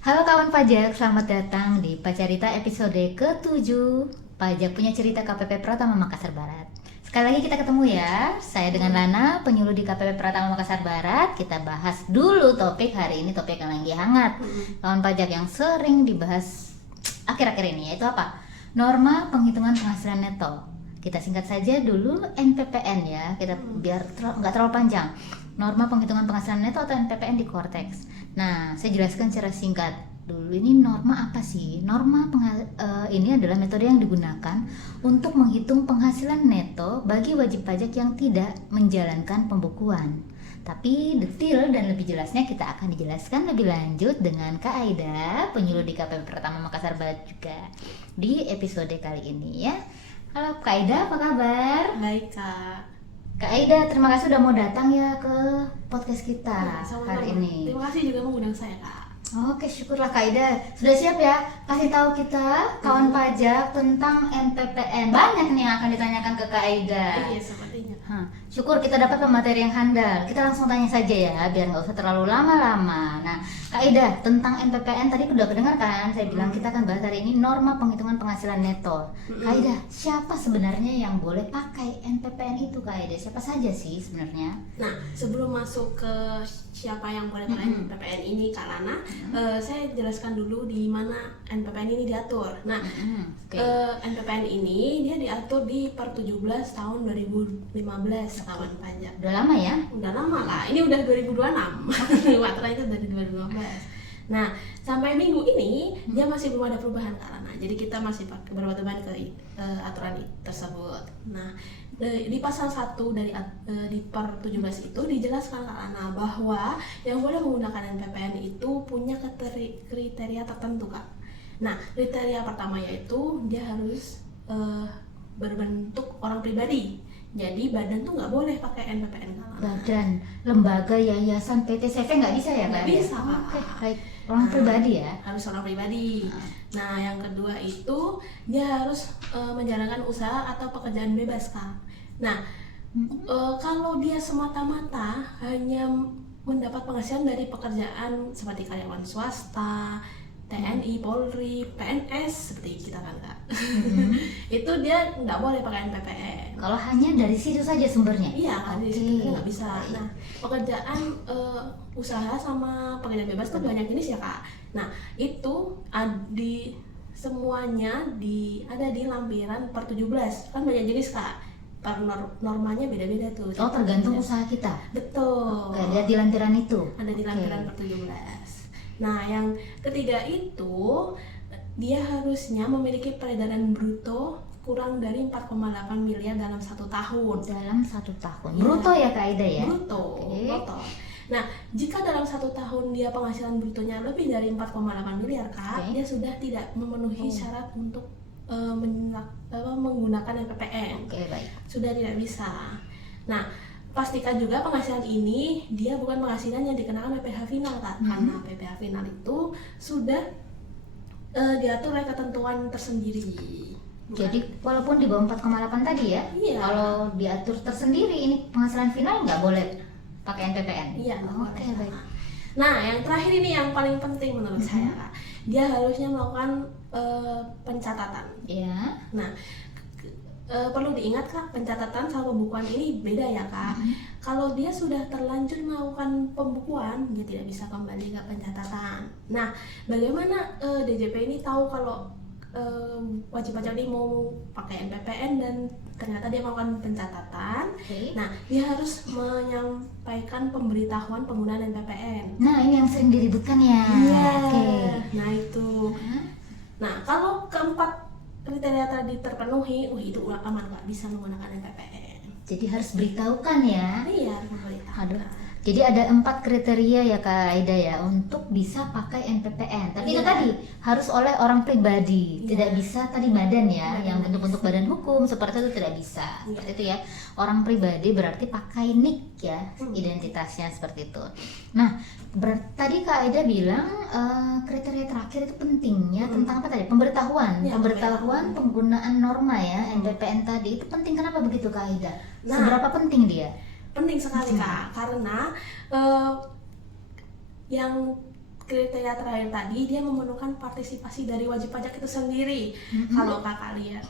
Halo kawan pajak, selamat datang di Pacarita episode ke-7. Pajak punya cerita KPP Pratama Makassar Barat. Sekali lagi kita ketemu ya. Saya dengan Lana, penyuluh di KPP Pratama Makassar Barat. Kita bahas dulu topik hari ini, topik yang lagi hangat. Kawan pajak yang sering dibahas akhir-akhir ini, yaitu apa? Norma penghitungan penghasilan neto. Kita singkat saja dulu NPPN ya, kita biar nggak terlalu panjang. Norma penghitungan penghasilan neto atau NPPN di Cortex. Nah, saya jelaskan secara singkat dulu. Ini norma apa sih? Norma ini adalah metode yang digunakan untuk menghitung penghasilan neto bagi wajib pajak yang tidak menjalankan pembukuan. Tapi detail dan lebih jelasnya kita akan dijelaskan lebih lanjut dengan Kak Aida, penyuluh di KPP Pratama Makassar Barat juga di episode kali ini ya. Halo Kak Aida, apa kabar? Baik Kak. Kak Aida, terima kasih udah mau datang ya ke podcast kita Sama-sama. hari ini. Terima kasih juga mengundang saya Kak. Oke, syukurlah Kak Aida. Sudah siap ya? Kasih tahu kita, kawan pajak, tentang NPPN. Banyak nih yang akan ditanyakan ke Kak Aida. Iya sepertinya. Syukur kita dapat pemateri yang handal. Kita langsung tanya saja ya, biar nggak usah terlalu lama-lama. Nah, Kak Aida, tentang NPPN tadi udah kedengar kan? Saya bilang kita akan bahas hari ini norma penghitungan penghasilan neto. Kak Aida, siapa sebenarnya yang boleh pakai NPPN itu Kak Aida? Siapa saja sih sebenarnya? Nah, sebelum masuk ke siapa yang boleh pakai NPPN ini Kak Lana, saya jelaskan dulu di mana NPPN ini diatur. Nah, NPPN ini dia diatur di Per 17 tahun 2015 kawan pajak. Udah lama ya? Udah lama Kak, ini udah 2026. Aturan itu dari 2015. Nah, sampai minggu ini dia masih belum ada perubahan Kak Lana. Jadi kita masih berpedoman ke aturan tersebut. Nah, di pasal 1 dari di Per 17 itu dijelaskan Kak Lana bahwa yang boleh menggunakan NPPN itu punya kriteria tertentu Kak. Nah, kriteria pertama yaitu dia harus berbentuk orang pribadi. Jadi badan tuh nggak boleh pakai NPPN Kak Lana. Badan, lembaga, yayasan, PT, CV nggak bisa ya Kak? Nggak bisa Kak. Oke, baik. Orang pribadi ya? Harus orang pribadi. Nah, yang kedua itu dia harus menjalankan usaha atau pekerjaan bebas Kak. Nah, kalau dia semata-mata hanya mendapat penghasilan dari pekerjaan seperti karyawan swasta, TNI, Polri, PNS seperti kita kan Kak, itu dia nggak boleh pakai NPPN. Kalau hanya dari situ saja sumbernya? Iya kan, di situ nggak bisa. Nah, pekerjaan usaha sama pekerjaan bebas tuh banyak jenis ya Kak. Nah, itu di semuanya ada di lampiran Per 17 kan banyak jenis Kak. Normanya beda-beda tuh. Oh, tergantung usaha kita? Betul. Oke, lihat di lampiran itu? Ada di lampiran Per 17. Nah, yang ketiga itu dia harusnya memiliki peredaran bruto kurang dari 4,8 miliar dalam 1 tahun. Dalam 1 tahun. Bruto ya Kak Aida ya? Bruto. Nah, jika dalam 1 tahun dia penghasilan brutonya lebih dari 4,8 miliar Kak, dia sudah tidak memenuhi syarat untuk menggunakan NPPN. Oke, baik. Sudah tidak bisa. Nah, pastikan juga penghasilan ini dia bukan penghasilan yang dikenakan PPh final Kak. Karena PPh final itu sudah diatur oleh ketentuan tersendiri. Jadi walaupun di bawah 4,8 tadi ya? Iya. Kalau diatur tersendiri ini penghasilan final nggak boleh pakai NPPN? Iya. Oke, baik. Nah, yang terakhir ini yang paling penting menurut saya Kak. Dia harusnya melakukan pencatatan. Iya. Nah, perlu diingat Kak, pencatatan sama pembukuan ini beda ya Kak. Kalau dia sudah terlanjur melakukan pembukuan, dia tidak bisa kembali ke pencatatan. Nah, bagaimana DJP ini tahu kalau wajib pajak ini mau pakai NPPN dan ternyata dia melakukan pencatatan? Nah, dia harus menyampaikan pemberitahuan penggunaan NPPN. Nah, ini yang sering diributkan ya. Iya. Oke. Nah, itu. Nah, kalau keempat kriteria tadi terpenuhi, itu aman Kak, bisa menggunakan NPPN. Jadi harus beritahukan ya. Iya, harus memberitahukan. Aduh. Jadi ada 4 kriteria ya Kak Aida ya untuk bisa pakai NPPN. Tapi itu tadi harus oleh orang pribadi, tidak bisa tadi badan ya, yang bentuk-bentuk badan hukum seperti itu tidak bisa. Seperti itu ya. Orang pribadi berarti pakai NIK ya, identitasnya seperti itu. Nah, tadi Kak Aida bilang kriteria terakhir itu pentingnya tentang apa tadi? Pemberitahuan. Pemberitahuan penggunaan norma ya, NPPN tadi itu penting. Kenapa begitu Kak Aida? Seberapa penting dia? Penting sekali Kak, karena yang kriteria terakhir tadi dia memerlukan partisipasi dari wajib pajak itu sendiri. Kalau kakak lihat,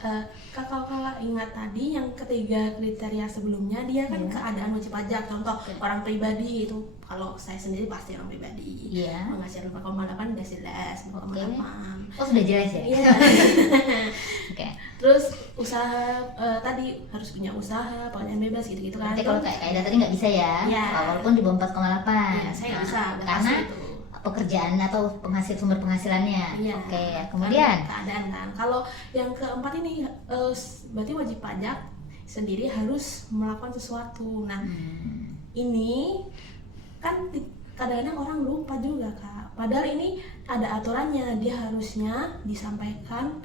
kakak ingat tadi yang ketiga kriteria sebelumnya dia kan keadaan wajib pajak. Contoh orang pribadi itu, kalau saya sendiri pasti orang pribadi. Penghasilan 4,8 udah jelas, 4,8. Oh sudah jelas ya? Iya. Oke. Terus usaha tadi harus punya usaha, pokoknya bebas gitu-gitu kan. Berarti kalau kayak Aida tadi nggak bisa ya? Walaupun di bawah 4,8. Iya, saya nggak bisa. Karena itu pekerjaan atau sumber penghasilannya. Iya. Oke, kemudian keadaan kan. Kalau yang keempat ini berarti wajib pajak sendiri harus melakukan sesuatu. Nah, ini kan kadang-kadang orang lupa juga Kak. Padahal ini ada aturannya, dia harusnya disampaikan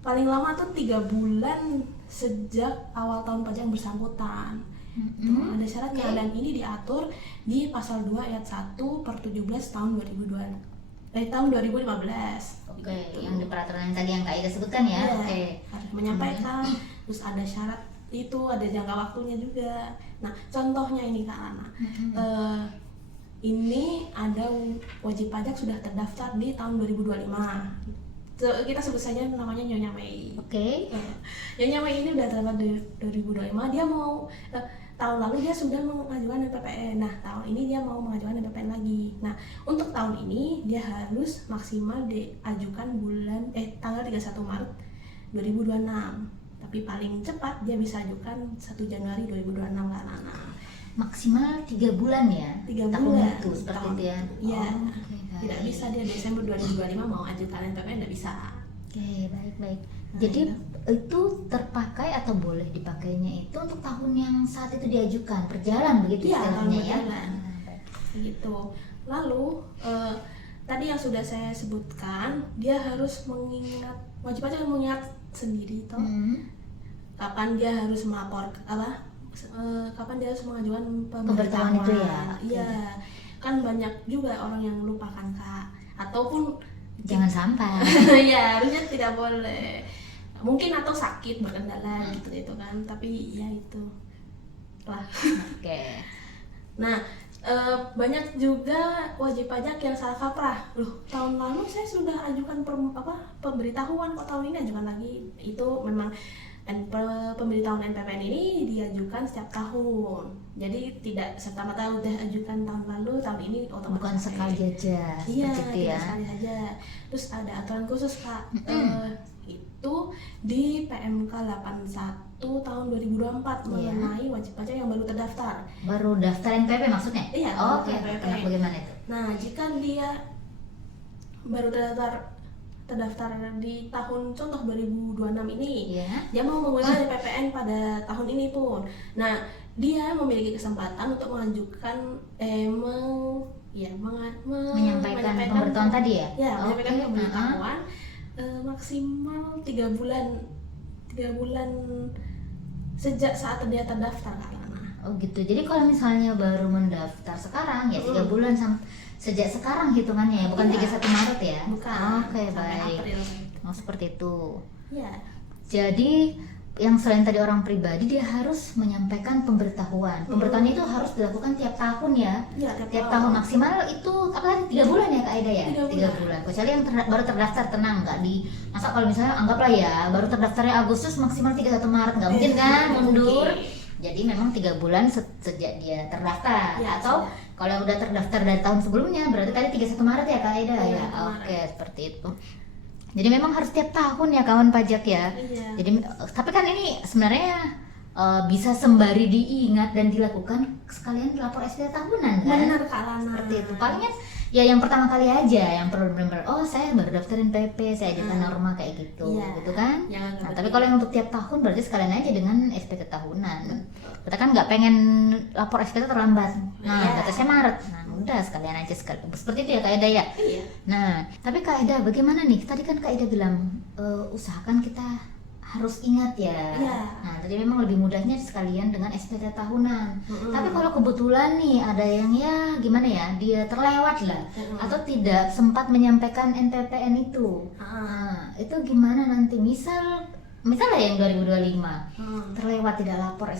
paling lama tuh 3 bulan sejak awal tahun pajak yang bersangkutan. Tuh, ada syaratnya dan ini diatur di pasal 2 ayat 1 per 17 tahun 2015. Oke, yang di peraturan yang tadi yang Kak Ida sebutkan ya. Oke. Harus menyampaikan, terus ada syarat itu, ada jangka waktunya juga. Nah, contohnya ini Kak Lana. Ini ada wajib pajak sudah terdaftar di tahun 2025. Kita sebut saja namanya Nyonya Mei. Oke. Nyonya Mei ini udah terdaftar di 2025. Dia mau tahun lalu dia sudah mengajukan NPPN. Nah, tahun ini dia mau mengajukan NPPN lagi. Nah, untuk tahun ini dia harus maksimal diajukan tanggal 31 Maret 2026. Tapi paling cepat dia bisa ajukan 1 Januari 2026 karena maksimal 3 bulan ya? 3 tahun bulan. Itu seperti itu ya? Iya. Okay, tidak bisa dia Desember 2025 mau ajukan NPPN, tidak bisa. Oke, baik. Jadi itu terpakai atau boleh dipakainya itu untuk tahun yang saat itu diajukan, berjalan begitu istilahnya ya? Begitu. Lalu tadi yang sudah saya sebutkan, dia harus mengingat, wajib pajak mengingat sendiri toh. Kapan dia harus melapor kapan dia harus mengajukan pemberitahuan itu ya? Iya. Kan banyak juga orang yang lupakan Kak, ataupun jangan sampai. ya harusnya tidak boleh. Mungkin atau sakit berkendala gitu kan, tapi ya itu lah. Oke. Nah, banyak juga wajib pajak yang salah kaprah. Loh, tahun lalu saya sudah ajukan pemberitahuan, kok tahun ini ajukan lagi. Itu memang pemberitahuan NPPN ini diajukan setiap tahun. Jadi tidak serta-merta udah ajukan tahun lalu, tahun ini otomatis bukan sekali aja. Iya, seperti itu ya. sekali saja. Terus ada aturan khusus Kak. Itu di PMK 81 tahun 2024 mengenai wajib pajak yang baru terdaftar. Baru daftar NPP maksudnya? Iya. Oke. Bagaimana itu? Nah, jika dia baru terdaftar di tahun contoh 2026 ini, dia mau menggunakan PPN pada tahun ini pun. Nah, dia memiliki kesempatan untuk mengajukan menyampaikan pemberitahuan tadi ya? Ya, menyampaikan pemberitahuan maksimal 3 bulan sejak saat dia terdaftar Kak Lana. Oh gitu. Jadi kalau misalnya baru mendaftar sekarang ya 3 bulan sejak sekarang hitungannya ya, bukan 31 Maret ya? Bukan. Oke, baik. April. Oh seperti itu. Ya. Jadi yang selain tadi orang pribadi, dia harus menyampaikan pemberitahuan. Pemberitahuan itu harus dilakukan tiap tahun ya? Ya, tiap tahun maksimal itu apa 3 bulan ya Kak Aida ya? 3 bulan. Kecuali yang baru terdaftar, tenang, nggak di masa kalau misalnya anggaplah ya baru terdaftarnya Agustus maksimal 31 Maret, nggak mungkin kan mundur. Jadi memang 3 bulan sejak dia terdaftar ya, atau kalau yang udah terdaftar dari tahun sebelumnya berarti tadi 31 Maret ya Kak Aida ya? Oke, seperti itu. Jadi memang harus tiap tahun ya kawan pajak ya. Iya. Jadi tapi kan ini sebenarnya bisa sembari diingat dan dilakukan sekalian lapor SPT tahunan kan? Benar Kak Lana. Seperti itu. Palingnya ya yang pertama kali aja yang perlu benar-benar saya baru daftarin PP, saya ajukan norma kayak gitu, gitu kan? Nah, tapi kalau yang untuk tiap tahun berarti sekalian aja dengan SPT tahunan. Kita kan nggak pengen lapor SPT terlambat. Nah, batasnya Maret. Nah, udah sekalian aja seperti itu ya Kak Ida ya. Iya. Nah, tapi Kak Ida bagaimana nih? Tadi kan Kak Ida bilang usahakan kita harus ingat ya. Nah, jadi memang lebih mudahnya sekalian dengan SPT tahunan. Tapi kalau kebetulan nih ada yang ya gimana ya, dia terlewat lah atau tidak sempat menyampaikan NPPN itu. Nah, itu gimana nanti? Misal misalnya yang 2025 terlewat tidak lapor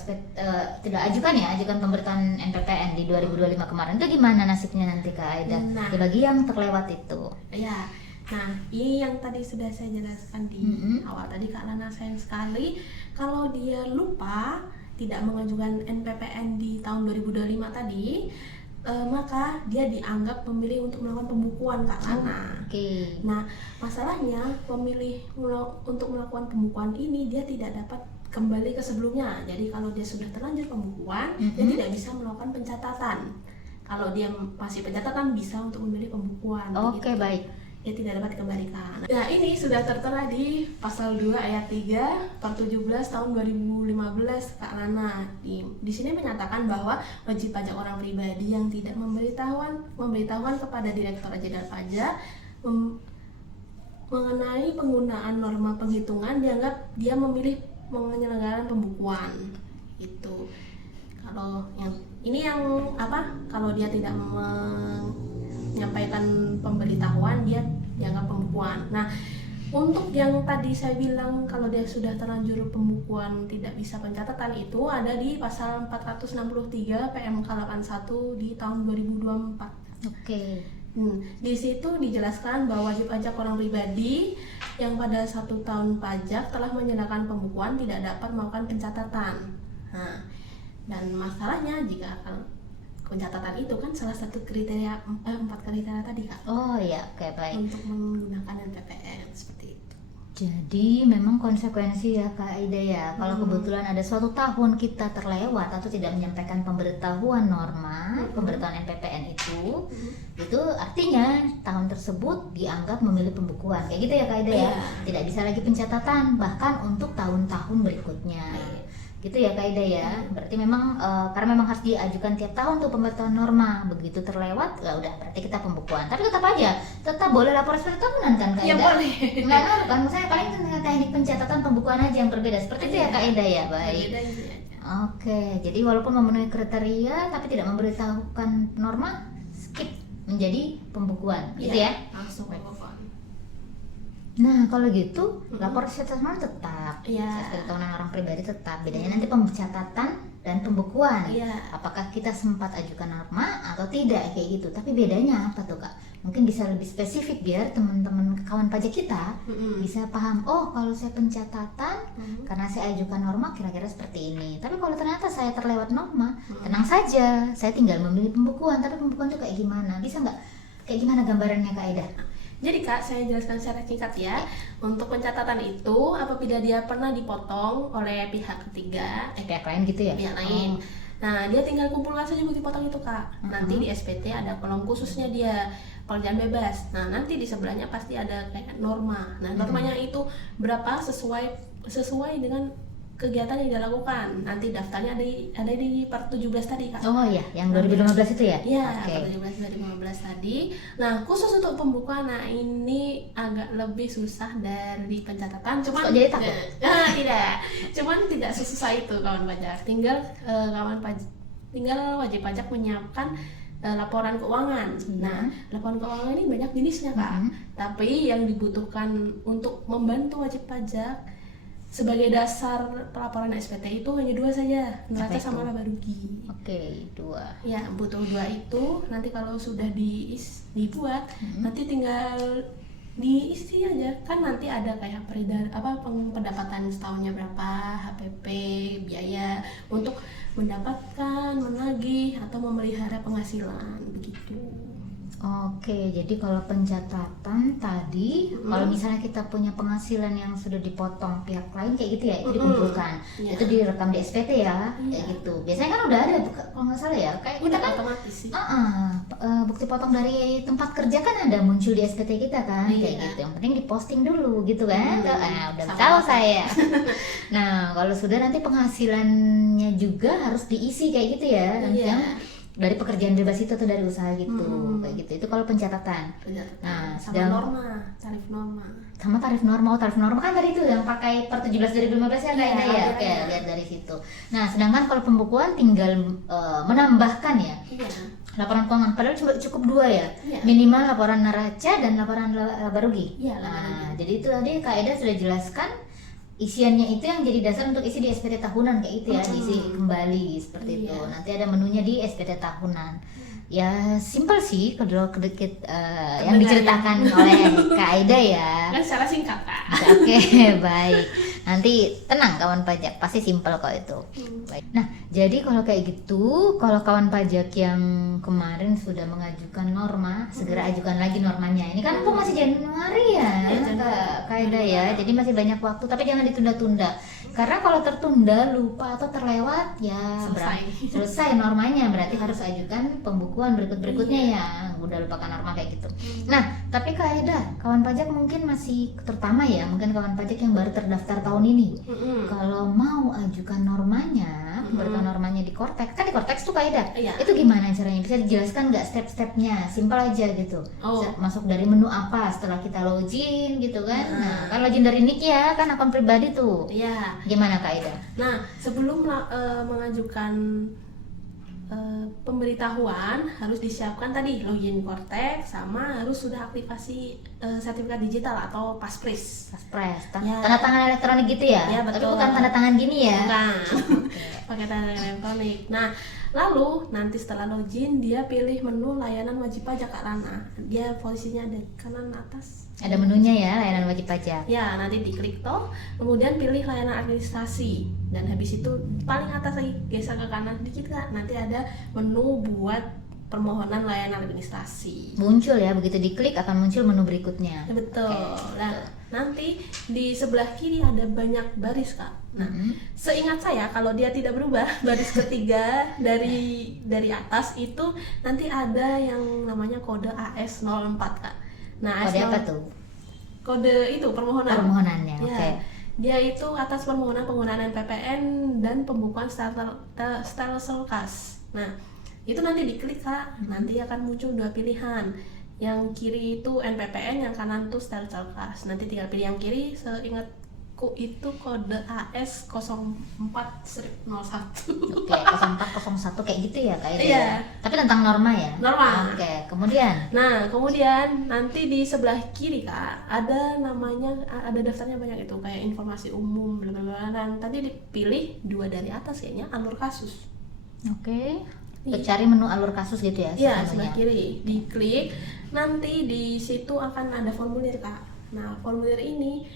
tidak ajukan pemberitaan NPPN di 2025 kemarin, itu gimana nasibnya nanti Kak Aida? Nah. Bagi yang terlewat itu. Ya, nah ini yang tadi sudah saya jelaskan di awal tadi Kak Lana, sayang sekali kalau dia lupa tidak mengajukan NPPN di tahun 2025 tadi, maka dia dianggap memilih untuk melakukan pembukuan Kak Lana. Oke. Nah, masalahnya pemilih untuk melakukan pembukuan ini dia tidak dapat kembali ke sebelumnya. Jadi kalau dia sudah terlanjur pembukuan, dia tidak bisa melakukan pencatatan. Kalau dia masih pencatatan bisa untuk memilih pembukuan. Oke, begitu. baik. Dia tidak dapat dikembalikan. Nah, ini sudah tertera di pasal 2 ayat 3 per 17 tahun 2015 Kak Lana. Di sini menyatakan bahwa wajib pajak orang pribadi yang tidak memberitahuan kepada Direktur Jenderal Pajak mengenai penggunaan norma penghitungan dianggap dia memilih penyelenggaraan pembukuan. Itu. Kalau kalau dia tidak menyampaikan pemberitahuan, dia dianggap pembukuan. Nah, untuk yang tadi saya bilang kalau dia sudah terlanjur pembukuan tidak bisa pencatatan, itu ada di pasal 463 PMK 81 di tahun 2024. Oke. Di situ dijelaskan bahwa wajib pajak orang pribadi yang pada 1 tahun pajak telah menyerahkan pembukuan tidak dapat melakukan pencatatan. Nah, dan masalahnya jika pencatatan itu kan salah satu kriteria 4 kriteria tadi Kak. Oh ya, oke, baik. Untuk menggunakan NPPN seperti itu. Jadi memang konsekuensi ya Kak Aida ya. Kalau kebetulan ada suatu tahun kita terlewat atau tidak menyampaikan pemberitahuan norma, pemberitahuan NPPN itu artinya tahun tersebut dianggap memilih pembukuan. Kayak gitu ya Kak Aida ya. Tidak bisa lagi pencatatan bahkan untuk tahun-tahun berikutnya. Gitu ya Kak Ida ya. Berarti memang karena memang harus diajukan tiap tahun tuh pemberitahuan norma. Begitu terlewat ya udah berarti kita pembukuan. Tapi tetap boleh lapor SPT tahunan kan Kak Ida? Ya boleh. Nggak ngaruh kan, misalnya paling teknik pencatatan pembukuan aja yang berbeda. Seperti itu ya Kak Ida ya. Baik. Oke, jadi walaupun memenuhi kriteria tapi tidak memberitahukan norma, skip menjadi pembukuan. Gitu ya? Langsung pembukuan. Nah kalau gitu lapor statement tetap, Iya. SPT tahunan orang pribadi tetap. Bedanya nanti pencatatan dan pembukuan. Iya. Apakah kita sempat ajukan norma atau tidak kayak gitu. Tapi bedanya apa tuh Kak? Mungkin bisa lebih spesifik biar teman-teman kawan pajak kita bisa paham. Oh kalau saya pencatatan karena saya ajukan norma kira-kira seperti ini. Tapi kalau ternyata saya terlewat norma, tenang saja. Saya tinggal memilih pembukuan. Tapi pembukuan itu kayak gimana? Bisa nggak? Kayak gimana gambarannya Kak Aida? Jadi Kak, saya jelaskan secara singkat ya. Untuk pencatatan itu apabila dia pernah dipotong oleh pihak ketiga, Pihak lain gitu ya? pihak lain. Nah, dia tinggal kumpulkan saja bukti potong itu Kak. Nanti di SPT ada kolom khususnya dia pekerjaan bebas. Nah, nanti di sebelahnya pasti ada kayak norma. Nah, normanya itu berapa sesuai dengan kegiatan yang dilakukan. Nanti daftarnya ada di per 17 tadi Kak. Oh ya, yang 2015 itu ya? Iya, Oke. 2015 tadi. Nah, khusus untuk pembukaan, nah ini agak lebih susah dari pencatatan. Cuman Kok jadi takut? Tidak. Cuman tidak sesusah itu kawan pajak. Tinggal wajib pajak menyiapkan laporan keuangan. Nah, laporan keuangan ini banyak jenisnya Kak. Tapi yang dibutuhkan untuk membantu wajib pajak sebagai dasar pelaporan SPT itu hanya 2 saja, neraca sama laba rugi. Oke, 2. Ya, butuh 2 itu. Nanti kalau sudah dibuat, nanti tinggal diisi aja. Kan nanti ada kayak pendapatan setahunnya berapa, HPP, biaya untuk mendapatkan, menagih atau memelihara penghasilan begitu. Oke, jadi kalau pencatatan tadi, kalau misalnya kita punya penghasilan yang sudah dipotong pihak lain kayak gitu ya, itu dikumpulkan, itu direkam di SPT ya, kayak gitu. Biasanya kan udah ada, kalau nggak salah ya, kayak kita kan otomatis sih. bukti potong dari tempat kerja kan ada muncul di SPT kita kan, kayak gitu. Yang penting diposting dulu gitu kan, udah tahu saya. Nah, kalau sudah nanti penghasilannya juga harus diisi kayak gitu ya, nanti yang dari pekerjaan bebas itu atau dari usaha gitu, kayak gitu. Itu kalau pencatatan. Nah, sama tarif norma. Tarif norma kan tadi itu yang pakai per 17 dari 2015 ya Kak Ida ya. Oke, lihat dari situ. Nah, sedangkan kalau pembukuan tinggal menambahkan ya. Laporan keuangan, padahal cukup 2 ya. Minimal laporan neraca dan laporan laba rugi. Iya, laba rugi. Nah, jadi itu tadi Kak Ida sudah jelaskan isiannya itu yang jadi dasar untuk isi di SPT tahunan kayak itu ya, diisi kembali seperti itu. Iya. Nanti ada menunya di SPT tahunan. Ya simpel sih kalau kedikit yang diceritakan oleh Kak Aida ya. Kan secara singkat Kak. Oke, baik. Nanti tenang kawan pajak, pasti simpel kok itu. Baik. Nah, jadi kalau kayak gitu, kalau kawan pajak yang kemarin sudah mengajukan norma, segera ajukan lagi normanya. Ini kan masih Januari ya, Kak Aida ya. Jadi masih banyak waktu, tapi jangan ditunda-tunda. Karena kalau tertunda, lupa atau terlewat ya selesai normanya, berarti harus ajukan pembukuan berikut-berikutnya ya. Udah lupakan norma kayak gitu. Nah, tapi Kak Aida, kawan pajak mungkin masih terutama ya, mungkin kawan pajak yang baru terdaftar tahun ini. Kalau mau ajukan normanya, pemberitahuan normanya di Kortex, kan di Kortex tuh Kak Aida. Iya. Itu gimana caranya? Bisa dijelaskan nggak step-stepnya? Simpel aja gitu. Masuk dari menu apa setelah kita login gitu kan? Nah, kan login dari nick ya, kan akun pribadi tuh. Iya. Gimana Kak Aida? Nah, sebelum mengajukan pemberitahuan harus disiapkan tadi login Kortex, sama harus sudah aktivasi sertifikat digital atau Paspres. Tanda tangan elektronik gitu ya? Ya, Tapi betul. bukan tanda tangan gini ya? Bukan. Pakai tanda tangan elektronik. Nah, lalu nanti setelah login dia pilih menu layanan wajib pajak Kak Lana. Dia posisinya ada kanan atas. Ada menunya ya, layanan wajib pajak. Ya, nanti diklik toh, kemudian pilih layanan administrasi, dan habis itu paling atas lagi geser ke kanan dikit Kak, nanti ada menu buat permohonan layanan administrasi. Muncul ya, begitu diklik akan muncul menu berikutnya. Ya, betul. Oke, Nah, nanti di sebelah kiri ada banyak baris Kak. Nah, seingat saya kalau dia tidak berubah, baris ketiga dari atas itu nanti ada yang namanya kode AS04 Kak. Nah, Kode apa tuh? Kode itu permohonan. Permohonannya, Ya, oke. dia itu atas permohonan penggunaan NPPN dan pembukuan stelsel kas. Nah, itu nanti diklik Kak, nanti akan muncul dua pilihan. Yang kiri itu NPPN, yang kanan tuh stelsel kas. Nanti tinggal pilih yang kiri. Seingatku itu kode AS04-01. Oke, 0401 kayak gitu ya Kak Aida. Iya. Tapi tentang norma ya? Norma. Oke, kemudian Nah, kemudian nanti di sebelah kiri Kak, ada namanya, ada daftarnya banyak itu, kayak informasi umum, bla bla bla. Dan tadi dipilih dua dari atas kayaknya alur kasus. Oke. Cari menu alur kasus gitu ya? Iya, menunya. sebelah kiri. Diklik, nanti di situ akan ada formulir Kak. Nah, formulir ini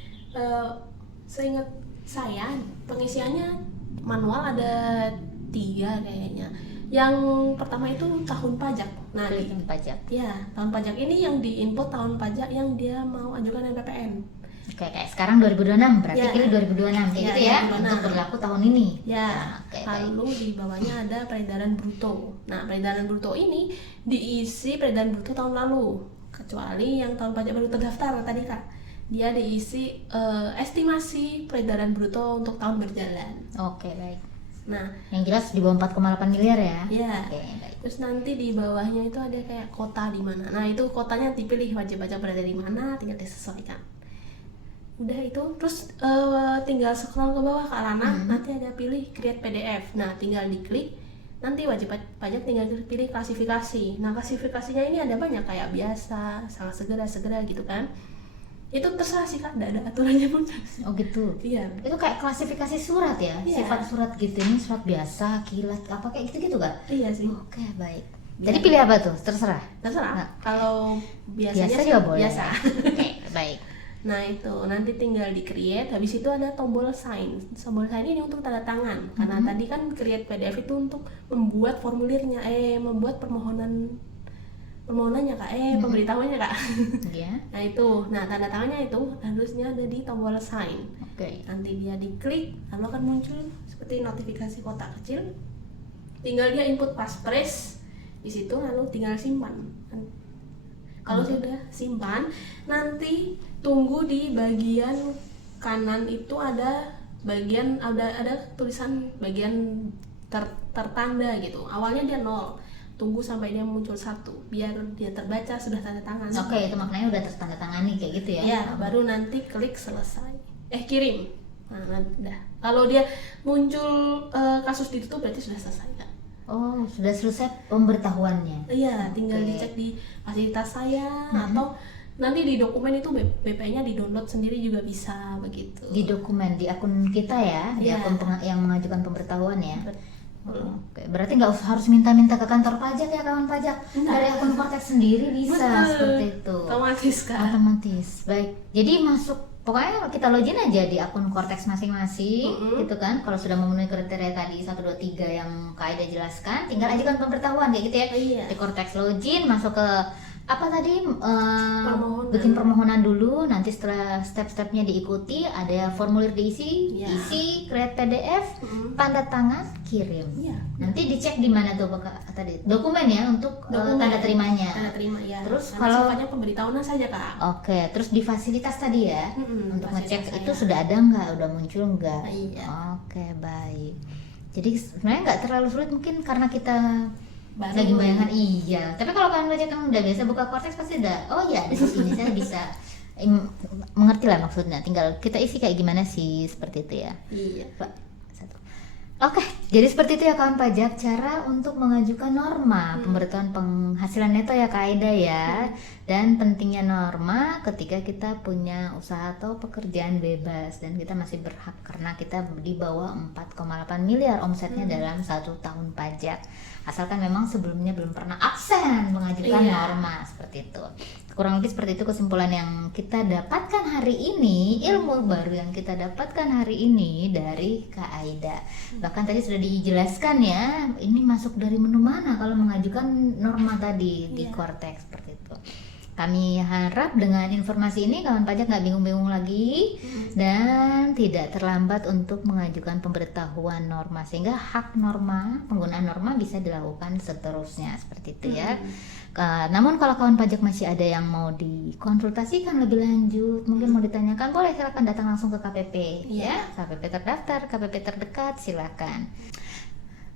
seingat saya pengisiannya manual ada 3 kayaknya. Yang pertama itu tahun pajak. Nah, Tahun pajak. ya, tahun pajak ini yang diinput tahun pajak yang dia mau ajukan NPPN. Oke, kayak sekarang 2026, berarti Ya. pilih 2026 kayak Ya, gitu ya, 2026. untuk berlaku tahun ini. Ya, Oke, baik. lalu di bawahnya ada peredaran bruto. Nah, peredaran bruto ini diisi peredaran bruto tahun lalu, kecuali yang tahun pajak baru terdaftar tadi Kak. Dia diisi estimasi peredaran bruto untuk tahun berjalan. Oke, baik. Nah, Yang jelas di bawah 4,8 miliar ya? ya. Oke, baik. Terus nanti di bawahnya itu ada kayak kota di mana. Nah, itu kotanya dipilih wajib pajak berada di mana, tinggal disesuaikan. Udah itu, terus tinggal scroll ke bawah Kak Lana, nanti ada pilih create PDF. Nah, tinggal diklik, nanti wajib pajak tinggal pilih klasifikasi. Nah, klasifikasinya ini ada banyak, kayak biasa, sangat segera gitu kan. Itu terserah sih Kak, tidak ada aturannya pun. Oh gitu. Iya. Itu kayak klasifikasi surat ya? Iya. Sifat surat gitu, ini surat biasa, kilat, apa kayak gitu-gitu Kak? Iya sih. Oke, baik. Jadi pilih apa tuh? Terserah. Terserah. Nah. Kalau biasanya Biasa sih juga boleh. biasa. Oke, baik. Nah, itu nanti tinggal di create, habis itu ada tombol sign. Tombol sign ini untuk tanda tangan. Karena tadi kan create PDF itu untuk membuat formulirnya, membuat permohonannya Kak, pemberitahuannya Kak. Ya. Nah, itu. Nah, tanda tangannya itu harusnya ada di tombol sign. Oke. Nanti dia diklik, lalu akan muncul seperti notifikasi kotak kecil. Tinggal dia input Paspres di situ, lalu tinggal simpan. Kalau sudah simpan, nanti tunggu di bagian kanan itu ada tulisan bagian tertanda gitu. Awalnya dia 0. Tunggu sampai dia muncul 1 biar dia terbaca sudah tanda tangan. Oke, itu maknanya udah tertanda tangani kayak gitu ya? Ya, baru nanti klik selesai. Kirim. Nah, udah. Kalau dia muncul kasus ditutup berarti sudah selesai Kak. Oh, sudah selesai pemberitahuannya? Iya, tinggal Oke. dicek di fasilitas saya atau nanti di dokumen itu BPN-nya di-download sendiri juga bisa begitu. Di dokumen di akun kita ya, di Iya. akun yang mengajukan pemberitahuan ya. Betul. Oke, berarti nggak harus minta-minta ke kantor pajak ya kawan pajak. Enggak. Dari akun Cortex sendiri bisa Betul. seperti itu. Otomatis kan. Otomatis. Baik. Jadi masuk pokoknya kita login aja di akun Cortex masing-masing gitu kan. Kalau sudah memenuhi kriteria tadi 1 2 3 yang Kak Aida jelaskan, tinggal ajukan pemberitahuan kayak gitu ya. Iya. Di Cortex login, masuk ke apa tadi Permohonan. bikin permohonan dulu, nanti setelah step-stepnya diikuti ada formulir diisi, Iya. isi, create PDF, tanda tangan, kirim. Iya. Nanti dicek di mana tuh Kak tadi dokumen ya untuk Dokumen. tanda terimanya. Tanda terima ya. Terus Karena kalau- sifatnya pemberitahuan saja Kak. Oke, terus di fasilitas tadi ya untuk fasilitas ngecek itu saya. sudah ada nggak, udah muncul nggak? Iya. Oke, baik. Jadi sebenarnya nggak terlalu sulit mungkin karena kita Baru. lagi bayangan iya. Tapi kalau kalian belajar kan udah biasa buka Cortex pasti udah oh ya di sini saya bisa mengerti lah maksudnya. Tinggal kita isi kayak gimana sih seperti itu ya. Iya. Pak, satu. Oke, jadi seperti itu ya kawan pajak cara untuk mengajukan norma pemberitahuan penghasilan neto ya Kak Aida ya. Dan pentingnya norma ketika kita punya usaha atau pekerjaan bebas dan kita masih berhak karena kita di bawah 4,8 miliar omsetnya dalam 1 tahun pajak. Asalkan memang sebelumnya belum pernah absen mengajukan Iya. norma seperti itu. Kurang lebih seperti itu kesimpulan yang kita dapatkan hari ini, ilmu baru yang kita dapatkan hari ini dari Kak Aida. Bahkan tadi sudah dijelaskan ya, ini masuk dari menu mana kalau mengajukan norma tadi di Iya. Cortex seperti itu. Kami harap dengan informasi ini kawan pajak nggak bingung-bingung lagi dan tidak terlambat untuk mengajukan pemberitahuan norma sehingga hak norma, penggunaan norma bisa dilakukan seterusnya seperti itu ya. Namun kalau kawan pajak masih ada yang mau dikonsultasikan lebih lanjut, mungkin mau ditanyakan, boleh silakan datang langsung ke KPP ya, KPP terdaftar, KPP terdekat, silakan.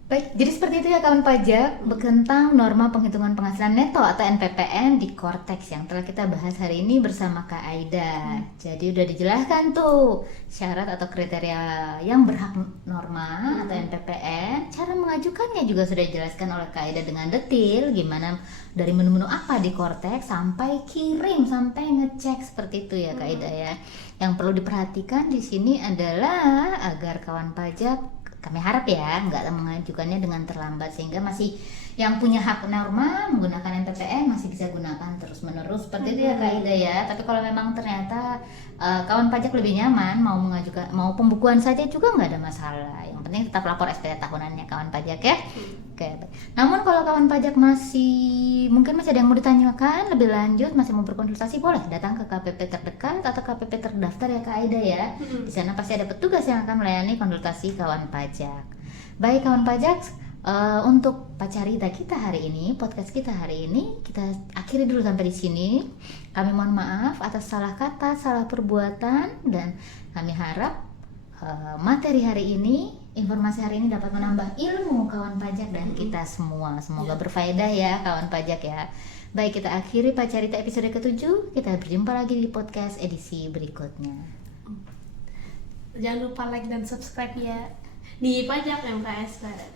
Baik, jadi seperti itu ya kawan pajak tentang norma penghitungan penghasilan neto atau NPPN di Cortex yang telah kita bahas hari ini bersama Kak Aida. Jadi udah dijelaskan tuh syarat atau kriteria yang berhak norma atau NPPN. Cara mengajukannya juga sudah dijelaskan oleh Kak Aida dengan detail gimana dari menu-menu apa di Cortex sampai kirim sampai ngecek seperti itu ya Kak Aida ya. Yang perlu diperhatikan di sini adalah agar kawan pajak kami harap ya nggak mengajukannya dengan terlambat sehingga masih yang punya hak norma menggunakan NPPN masih bisa gunakan terus menerus seperti itu ya Kak Ida ya. Tapi kalau memang ternyata kawan pajak lebih nyaman mau mengajukan mau pembukuan saja juga nggak ada masalah. Yang penting tetap lapor SPT tahunannya kawan pajak ya. Oke. Namun kalau kawan pajak mungkin masih ada yang mau ditanyakan lebih lanjut, masih mau berkonsultasi, boleh datang ke KPP terdekat atau KPP terdaftar ya Kak Aida ya. Di sana pasti ada petugas yang akan melayani konsultasi kawan pajak. Baik kawan pajak, untuk pacarita kita hari ini, podcast kita hari ini kita akhiri dulu sampai di sini. Kami mohon maaf atas salah kata, salah perbuatan dan kami harap materi hari ini, informasi hari ini dapat menambah ilmu kawan pajak dan kita semua. Semoga berfaedah ya kawan pajak ya. Baik, kita akhiri pacarita episode ke-7. Kita berjumpa lagi di podcast edisi berikutnya. Jangan lupa like dan subscribe ya di Pajak MKS Barat.